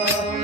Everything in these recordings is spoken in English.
Thank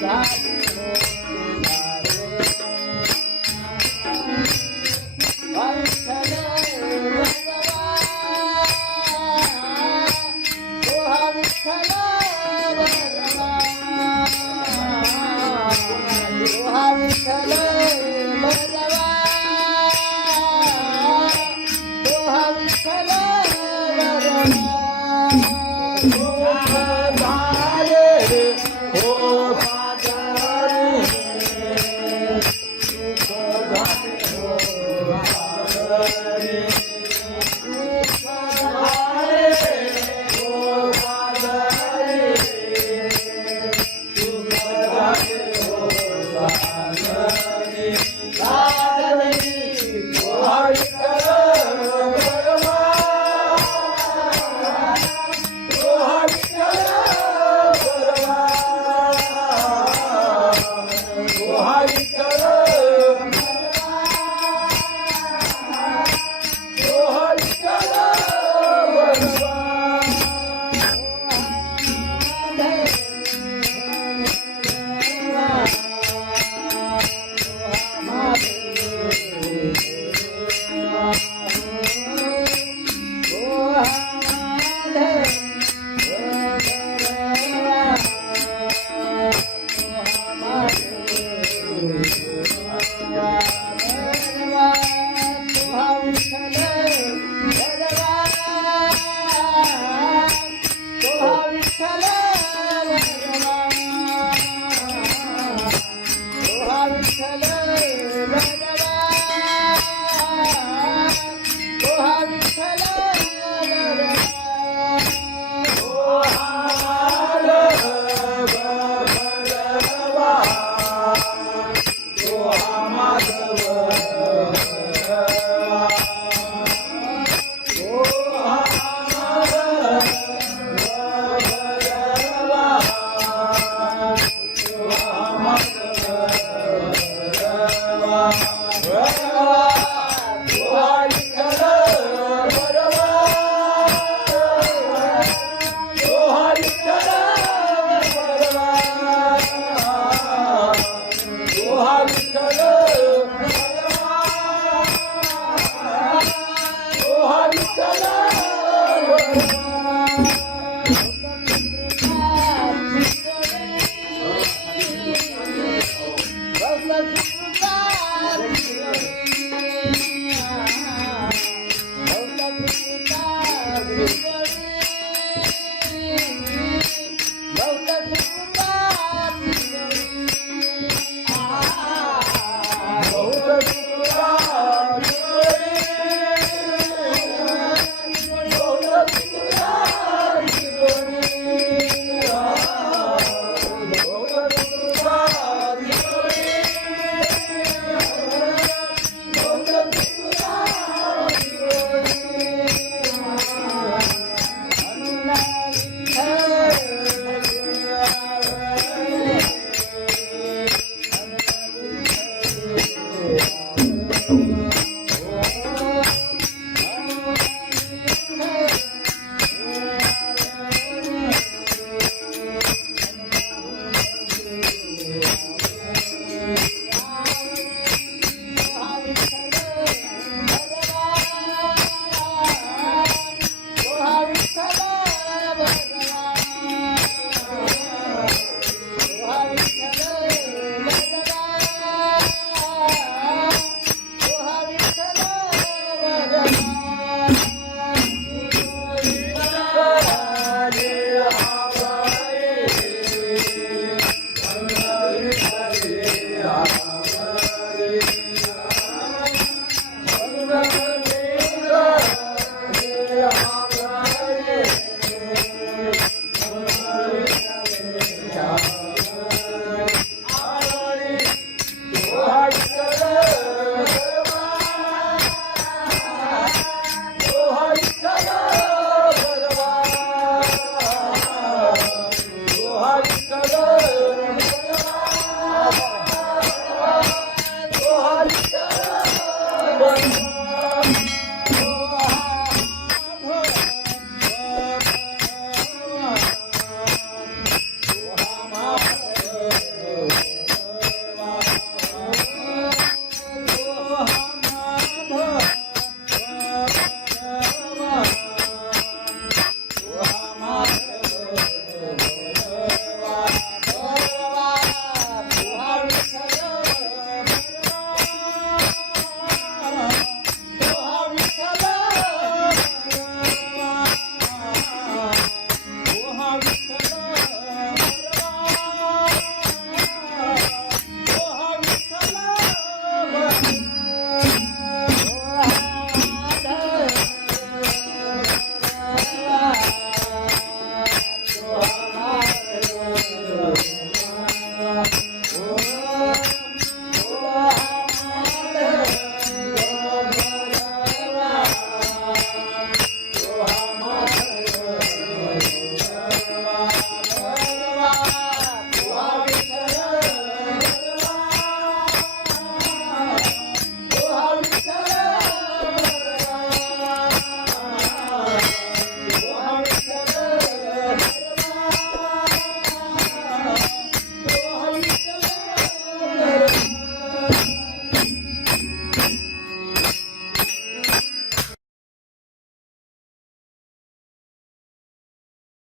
saudade.